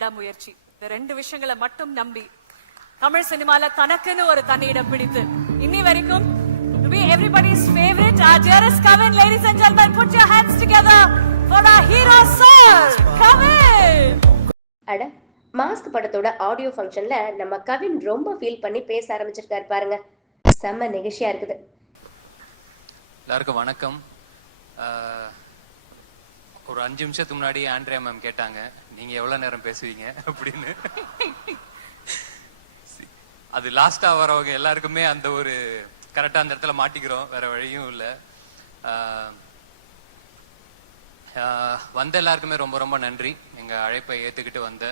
விடாமுயற்சி. இந்த ரெண்டு விஷயங்களை மட்டும் நம்பி தமிழ் சினிமால தனக்குன்னு ஒரு தனி இடம் பிடித்து இன்னி வரைக்கும் to be everybody's favorite, our dearest Kavin. Ladies and gentlemen, put your hands together for our hero sir, Kavin. அட மாஸ்க் படத்தோட ஆடியோ ஃபங்க்ஷன்ல நம்ம கவின் ரொம்ப ஃபீல் பண்ணி பேச ஆரம்பிச்சிருக்காரு பாருங்க. செம்ம நெகிழ்ச்சியா இருக்குது. எல்லாருக்கும் வணக்கம். ஒரு 5 நிமிஷத்துக்கு முன்னாடி ஆண்ட்ரியா மேம் கேட்டாங்க, நீங்க எவ்வளவு நேரம் பேசுவீங்க அப்படின்னு. அது லாஸ்டா வரவங்க எல்லாருக்குமே அந்த ஒரு கரெக்டா அந்த இடத்துல மாட்டிக்கிறோம், வேற வழியும் இல்ல. வந்த எல்லாருக்குமே ரொம்ப ரொம்ப நன்றி. எங்க அழைப்பை ஏத்துக்கிட்டு வந்த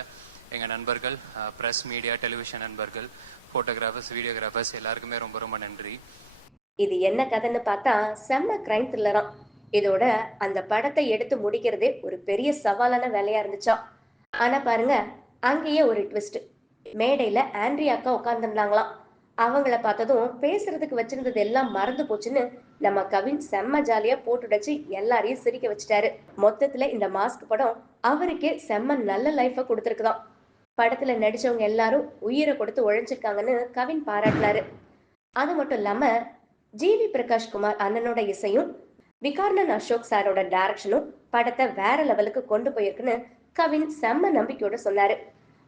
எங்க நண்பர்கள், பிரஸ், மீடியா, டெலிவிஷன் நண்பர்கள், போட்டோகிராஃபர்ஸ், வீடியோகிராஃபர்ஸ் எல்லாருக்குமே ரொம்ப ரொம்ப நன்றி. இது என்ன கதைன்னு பார்த்தா செம்ம கிரைம் த்ரில்லராம். இதோட அந்த படத்தை எடுத்து முடிக்கிறதே ஒரு பெரிய சவாலான வேலையா இருந்துச்சா. ஆனா பாருங்க, அங்கேயே ஒரு ட்விஸ்ட். மேடையில ஆண்ட்ரியாக்கா உட்கார்ந்துருந்தாங்களாம். அவங்கள பார்த்ததும் பேசுறதுக்கு வச்சிருந்தது எல்லாம் மறந்து போச்சுன்னு நம்ம கவின் செம்ம ஜாலியா போட்டுடச்சு எல்லாரையும் சிரிக்க வச்சுட்டாரு. மொத்தத்துல இந்த மாஸ்க் படம் அவருக்கே செம்ம நல்ல லைஃப கொடுத்துருக்குதான். படத்துல நடிச்சவங்க எல்லாரும் உயிரை கொடுத்து உழைச்சிருக்காங்கன்னு கவின் பாராட்டினாரு. அது மட்டும் இல்லாம ஜிவி பிரகாஷ் குமார் அண்ணனோட இசையும் விகார்ணன் அசோக் சாரோட டைரக்ஷனும் படத்தை வேற லெவலுக்கு கொண்டு போயிருக்குன்னு கவின் செம்ம நம்பிக்கையோட சொன்னாரு.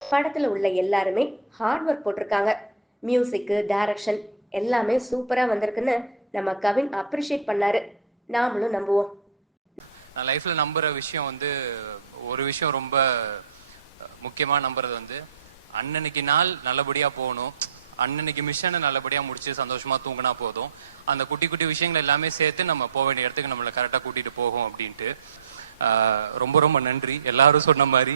படத்துல உள்ள எல்லாருமே ஹார்ட் ஒர்க் போட்டிருக்காங்க. மியூசிக், டைரக்ஷன் எல்லாமே சூப்பரா வந்திருக்குன்னு நம்ம கவின் அப்ரிஷியேட் பண்ணாரு. நாமளும் நம்புவோம். நான் லைஃப்ல நம்புற விஷயம் ஒரு விஷயம் ரொம்ப முக்கியமா நம்புறது அன்னன்னைக்கு நாள் நல்லபடியா போகணும், அன்னன்னைக்கு மிஷனை நல்லபடியா முடிச்சு சந்தோஷமா தூங்கினா போதும். அந்த குட்டி குட்டி விஷயங்கள் எல்லாமே சேர்த்து நம்ம போக வேண்டிய இடத்துக்கு நம்மளை கரெக்டா கூட்டிட்டு போகும் அப்படின்ட்டு. ரொம்ப ரொம்ப நன்றி. எல்லாரும் சொன்ன மாதிரி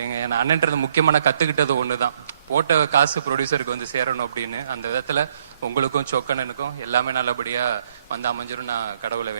என் அண்ணன்றது முக்கியமான கத்துக்கிட்டது ஒண்ணுதான், போட்ட காசு ப்ரொடியூசருக்கு சேரணும் அப்படின்னு. அந்த விதத்துல உங்களுக்கும் சொக்கனனுக்கும் எல்லாமே நல்லபடியா அமைஞ்சிரும் நான் கடவுளை